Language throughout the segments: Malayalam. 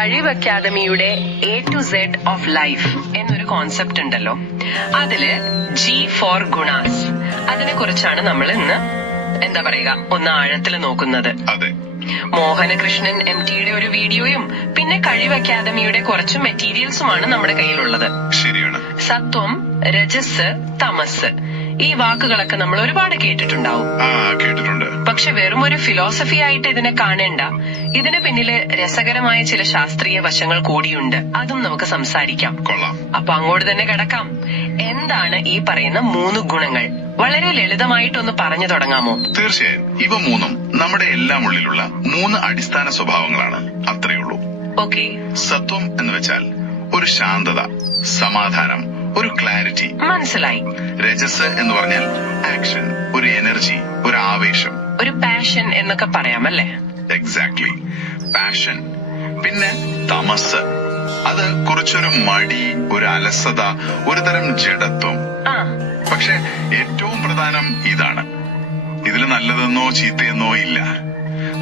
കഴിവ് അക്കാദമിയുടെ A to Z of life എന്നൊരു കോൺസെപ്റ്റ് ഉണ്ടല്ലോ. അതില് G for ഗുണാസ്, അതിനെ കുറിച്ചാണ് നമ്മൾ ഇന്ന് എന്താ പറയുക ഒന്ന് ആഴത്തിൽ നോക്കുന്നത്. അതെ, മോഹനകൃഷ്ണൻ MTയുടെ ഒരു വീഡിയോയും പിന്നെ കഴിവ് അക്കാദമിയുടെ കുറച്ച് മെറ്റീരിയൽസുമാണ് നമ്മുടെ കയ്യിലുള്ളത്. ശരിയാണ്. സത്വം, രജസ്, തമസ്, ഈ വാക്കുകളൊക്കെ നമ്മൾ ഒരുപാട് കേട്ടിട്ടുണ്ടാവും. കേട്ടിട്ടുണ്ട്. പക്ഷെ വെറും ഒരു ഫിലോസഫി ആയിട്ട് ഇതിനെ കാണേണ്ട. ഇതിന് പിന്നില് രസകരമായ ചില ശാസ്ത്രീയ വശങ്ങൾ കൂടിയുണ്ട്. അതും നമുക്ക് സംസാരിക്കാം. കൊള്ളാം. അപ്പൊ അങ്ങോട്ട് തന്നെ കിടക്കാം. എന്താണ് ഈ പറയുന്ന 3 ഗുണങ്ങൾ? വളരെ ലളിതമായിട്ടൊന്ന് പറഞ്ഞു തുടങ്ങാമോ? തീർച്ചയായും. ഇവ മൂന്നും നമ്മുടെ എല്ലാം ഉള്ളിലുള്ള 3 അടിസ്ഥാന സ്വഭാവങ്ങളാണ്. അത്രയുള്ളൂ. ഓക്കെ. സത്വം എന്ന് വെച്ചാൽ ഒരു ശാന്തത, സമാധാനം, ഒരു ക്ലാരിറ്റി. മനസ്സിലായി. രജസ് എന്ന് പറഞ്ഞാൽ ആക്ഷൻ, ഒരു എനർജി, ഒരു ആവേശം, ഒരു പാഷൻ എന്നൊക്കെ പറയാമല്ലേ? Exactly, passion. പിന്നെ തമസ്, അത് കുറച്ചൊരു മടി, ഒരു അലസത, ഒരു തരം ജഡത്വം. പക്ഷെ ഏറ്റവും പ്രധാനം ഇതാണ്, ഇതിൽ നല്ലതെന്നോ ചീത്തയെന്നോ ഇല്ല.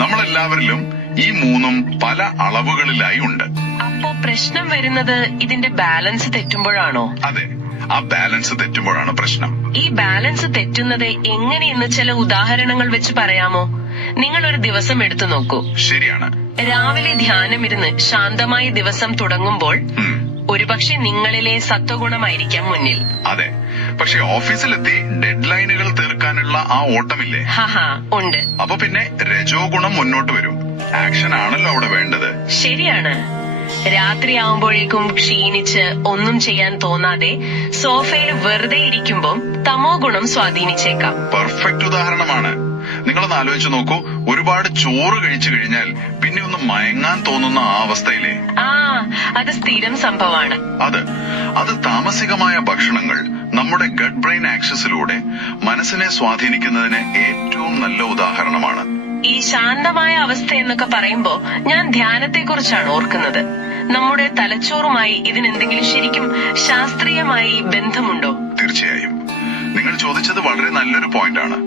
നമ്മളെല്ലാവരിലും ഈ 3ഉം പല അളവുകളിലായി ഉണ്ട്. അപ്പോ പ്രശ്നം വരുന്നത് ഇതിന്റെ ബാലൻസ് തെറ്റുമ്പോഴാണോ? അതെ, ആ ബാലൻസ് തെറ്റുമ്പോഴാണ് പ്രശ്നം. ഈ ബാലൻസ് തെറ്റുന്നത് എങ്ങനെയെന്ന് ചില ഉദാഹരണങ്ങൾ വെച്ച് പറയാമോ? നിങ്ങൾ ഒരു ദിവസം എടുത്തു നോക്കൂ. ശരിയാണ്. രാവിലെ ധ്യാനമിരുന്ന് ശാന്തമായി ദിവസം തുടങ്ങുമ്പോൾ ഒരുപക്ഷെ നിങ്ങളിലെ സത്വഗുണമായിരിക്കാം മുന്നിൽ. അതെ, പക്ഷെ ഓഫീസിലെത്തി ഡെഡ് ലൈനുകൾ തീർക്കാനുള്ള ആ ഓട്ടമില്ലേ? ഉണ്ട്. അപ്പൊ പിന്നെ രജോ ഗുണം മുന്നോട്ട് വരും. ആക്ഷൻ ആണല്ലോ അവിടെ വേണ്ടത്. ശരിയാണ്. രാത്രിയാവുമ്പോഴേക്കും ക്ഷീണിച്ച് ഒന്നും ചെയ്യാൻ തോന്നാതെ സോഫയിൽ വെറുതെ ഇരിക്കുമ്പോൾ തമോ ഗുണം സ്വാധീനിച്ചേക്കാം. പെർഫെക്റ്റ് ഉദാഹരണമാണ്. നിങ്ങളൊന്ന് ആലോചിച്ചു നോക്കൂ, ഒരുപാട് ചോറ് കഴിച്ചു കഴിഞ്ഞാൽ പിന്നെ ഒന്ന് മയങ്ങാൻ തോന്നുന്ന ആ അവസ്ഥയിലെ അത് സ്ഥിരം സംഭവമാണ്. അത് താമസികമായ ഭക്ഷണങ്ങൾ നമ്മുടെ ഗട്ട് ബ്രെയിൻ ആക്സിസിലൂടെ മനസ്സിനെ സ്വാധീനിക്കുന്നതിന് ഏറ്റവും നല്ല ഉദാഹരണമാണ്. ഈ ശാന്തമായ അവസ്ഥ എന്നൊക്കെ പറയുമ്പോ ഞാൻ ധ്യാനത്തെക്കുറിച്ചാണ് ഓർക്കുന്നത്. നമ്മുടെ തലച്ചോറുമായി ഇതിനെന്തെങ്കിലും ശരിക്കും ശാസ്ത്രീയമായി ബന്ധമുണ്ടോ? തീർച്ചയായും. നിങ്ങൾ ചോദിച്ചത് വളരെ നല്ലൊരു പോയിന്റാണ്.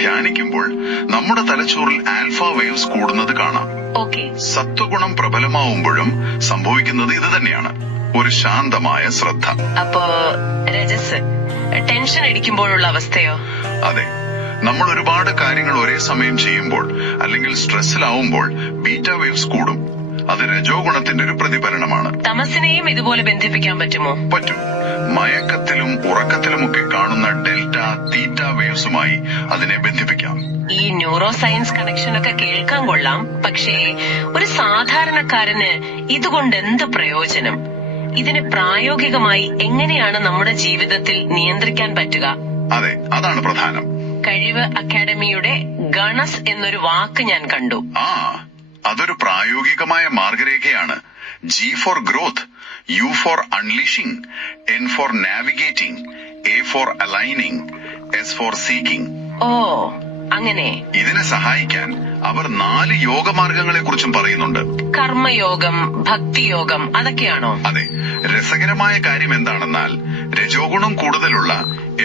ധ്യാനിക്കുമ്പോൾ നമ്മുടെ തലച്ചോറിൽ ആൽഫ വേവ്സ് കൂടുന്നത് കാണാം. സത്വഗുണം പ്രബലമാവുമ്പോഴും സംഭവിക്കുന്നത് ഇത് തന്നെയാണ്, ഒരു ശാന്തമായ ശ്രദ്ധ. അപ്പോ രജസ്, ടെൻഷൻ അടിക്കുമ്പോഴുള്ള അവസ്ഥയോ? അതെ, നമ്മൾ ഒരുപാട് കാര്യങ്ങൾ ഒരേ സമയം ചെയ്യുമ്പോൾ അല്ലെങ്കിൽ സ്ട്രെസ്സിലാവുമ്പോൾ ബീറ്റ വേവ്സ് കൂടും. അത് രജോ ഗുണത്തിന്റെ ഒരു പ്രതിഫലനമാണ്. തമസിനെയും ഇതുപോലെ ബന്ധിപ്പിക്കാൻ പറ്റുമോ? പറ്റും. മയക്കത്തിലും ഉറക്കത്തിലുമൊക്കെ കാണുന്ന ഡെൽറ്റ, തീറ്റ വേവ്സുമായി അതിനെ ബന്ധിപ്പിക്കാം. ഈ ന്യൂറോ സയൻസ് കണക്ഷൻ ഒക്കെ കേൾക്കാൻ കൊള്ളാം. പക്ഷേ ഒരു സാധാരണക്കാരന് ഇതുകൊണ്ട് എന്ത് പ്രയോജനം? ഇതിനെ പ്രായോഗികമായി എങ്ങനെയാണ് നമ്മുടെ ജീവിതത്തിൽ നിയന്ത്രിക്കാൻ പറ്റുക? അതെ, അതാണ് പ്രധാനം. കഴിവ് അക്കാദമിയുടെ ഗണസ് എന്നൊരു വാക്ക് ഞാൻ കണ്ടു. അതൊരു പ്രായോഗികമായ മാർഗരേഖയാണ്. G for growth, U for unleashing, N for navigating, A for aligning, S for seeking. അങ്ങനെ ഇതിനെ സഹായിക്കാൻ അവർ 4 യോഗമാർഗങ്ങളെ കുറിച്ചും പറയുന്നുണ്ട്. കർമ്മയോഗം, ഭക്തിയോഗം, അതൊക്കെയാണോ? അതെ. രസകരമായ കാര്യം എന്താണെന്നാൽ രജോ ഗുണം കൂടുതലുള്ള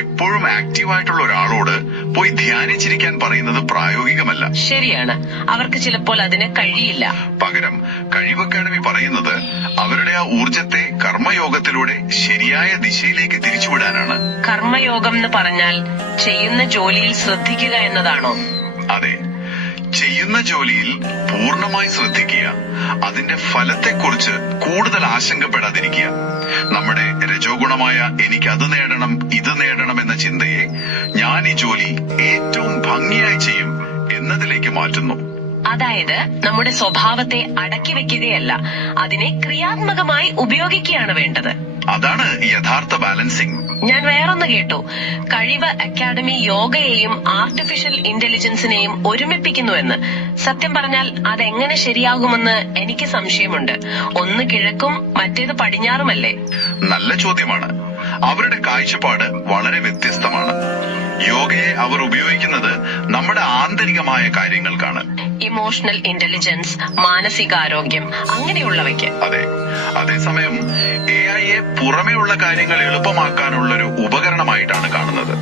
എപ്പോഴും ആക്റ്റീവായിട്ടുള്ള ഒരാളോട് പോയി ധ്യാനിച്ചിരിക്കാൻ പറയുന്നത് പ്രായോഗികമല്ല. ശരിയാണ്, അവർക്ക് ചിലപ്പോൾ അതിന് കഴിയില്ല. പകരം കഴിവ് അക്കാദമി പറയുന്നത് അവരുടെ ആ ഊർജത്തെ കർമ്മയോഗത്തിലൂടെ ശരിയായ ദിശയിലേക്ക് തിരിച്ചുവിടാനാണ്. കർമ്മയോഗം എന്ന് പറഞ്ഞാൽ ചെയ്യുന്ന ജോലിയിൽ ശ്രദ്ധിക്കുക എന്നതാണോ? അതെ, ചെയ്യുന്ന ജോലിയിൽ പൂർണ്ണമായി ശ്രദ്ധിക്കുക, അതിന്റെ ഫലത്തെക്കുറിച്ച് കൂടുതൽ ആശങ്കപ്പെടാതിരിക്കുക. നമ്മുടെ രജോ ഗുണമായ എനിക്ക് അത് നേടണം, ഇത് നേടണം എന്ന ചിന്തയെ ഞാൻ ഈ ജോലി ഏറ്റവും ഭംഗിയായി ചെയ്യും എന്നതിലേക്ക് മാറ്റുന്നു. അതായത് നമ്മുടെ സ്വഭാവത്തെ അടക്കി വെക്കുകയല്ല, അതിനെ ക്രിയാത്മകമായി ഉപയോഗിക്കുകയാണ് വേണ്ടത്. അതാണ് യഥാർത്ഥ ബാലൻസിംഗ്. ഞാൻ വേറൊന്ന് കേട്ടു, കഴിവ് അക്കാദമി യോഗയെയും ആർട്ടിഫിഷ്യൽ ഇന്റലിജൻസിനെയും ഒരുമിപ്പിക്കുന്നുവെന്ന്. സത്യം പറഞ്ഞാൽ അതെങ്ങനെ ശരിയാകുമെന്ന് എനിക്ക് സംശയമുണ്ട്. ഒന്ന് കിഴക്കും മറ്റേത് പടിഞ്ഞാറുമല്ലേ? നല്ല ചോദ്യമാണ്. അവരുടെ കാഴ്ചപ്പാട് വളരെ വ്യത്യസ്തമാണ്. യോഗയെ അവർ ഉപയോഗിക്കുന്നത് നമ്മുടെ ആന്തരികമായ കാര്യങ്ങൾക്കാണ്. ഇമോഷണൽ ഇന്റലിജൻസ്, മാനസികാരോഗ്യം, അങ്ങനെയുള്ളവയ്ക്ക്. അതെ. അതേസമയം AI പുറമെയുള്ള കാര്യങ്ങൾ എളുപ്പമാക്കാനുള്ളൊരു ഉപകരണമായിട്ടാണ് കാണുന്നത്.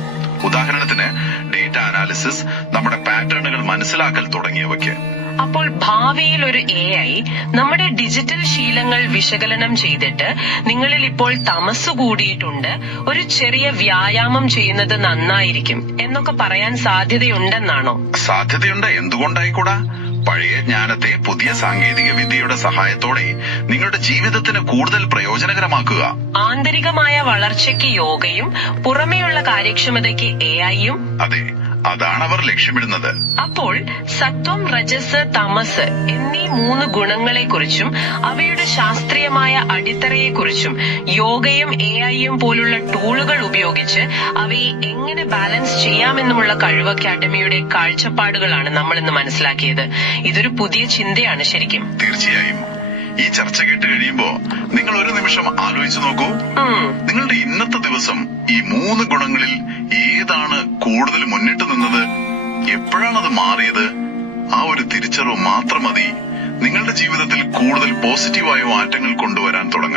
ഉദാഹരണത്തിന് ഡേറ്റ അനാലിസിസ്, നമ്മുടെ പാറ്റേണുകൾ മനസ്സിലാക്കൽ തുടങ്ങിയവയ്ക്ക്. അപ്പോൾ ഭാവിയിൽ ഒരു AI നമ്മുടെ ഡിജിറ്റൽ ശീലങ്ങൾ വിശകലനം ചെയ്തിട്ട് നിങ്ങളിൽ ഇപ്പോൾ തമസ് കൂടിയിട്ടുണ്ട്, ഒരു ചെറിയ വ്യായാമം ചെയ്യുന്നത് നന്നായിരിക്കും എന്നൊക്കെ പറയാൻ സാധ്യതയുണ്ടെന്നാണോ? സാധ്യതയുണ്ട്, എന്തുകൊണ്ടായിക്കൂടാ? പഴയ ജ്ഞാനത്തെ പുതിയ സാങ്കേതിക വിദ്യയുടെ സഹായത്തോടെ നിങ്ങളുടെ ജീവിതത്തിന് കൂടുതൽ പ്രയോജനകരമാക്കുക. ആന്തരികമായ വളർച്ചയ്ക്ക് യോഗയും പുറമേയുള്ള കാര്യക്ഷമതയ്ക്ക് AIയും. അതെ, അതാണ് അവർ ലക്ഷ്യമിടുന്നത്. അപ്പോൾ സത്വം, രജസ്, തമസ് എന്നീ 3 ഗുണങ്ങളെക്കുറിച്ചും അവയുടെ ശാസ്ത്രീയമായ അടിത്തറയെക്കുറിച്ചും യോഗയും AIയും പോലുള്ള ടൂളുകൾ ഉപയോഗിച്ച് അവയെ എങ്ങനെ ബാലൻസ് ചെയ്യാമെന്നുമുള്ള കഴിവ് അക്കാഡമിയുടെ കാഴ്ചപ്പാടുകളാണ് നമ്മൾ ഇന്ന് മനസ്സിലാക്കിയത്. ഇതൊരു പുതിയ ചിന്തയാണ് ശരിക്കും. തീർച്ചയായും. ഈ ചർച്ച കേട്ട് കഴിയുമ്പോ നിങ്ങൾ ഒരു നിമിഷം ആലോചിച്ചു നോക്കൂ. നിങ്ങളുടെ ഇന്നത്തെ ദിവസം ഈ 3 ഗുണങ്ങളിൽ ഏതാണ് കൂടുതൽ മുന്നിട്ട് നിന്നത്? എപ്പോഴാണത് മാറിയത്? ആ ഒരു തിരിച്ചറിവ് മാത്രം മതി നിങ്ങളുടെ ജീവിതത്തിൽ കൂടുതൽ പോസിറ്റീവായ മാറ്റങ്ങൾ കൊണ്ടുവരാൻ തുടങ്ങാൻ.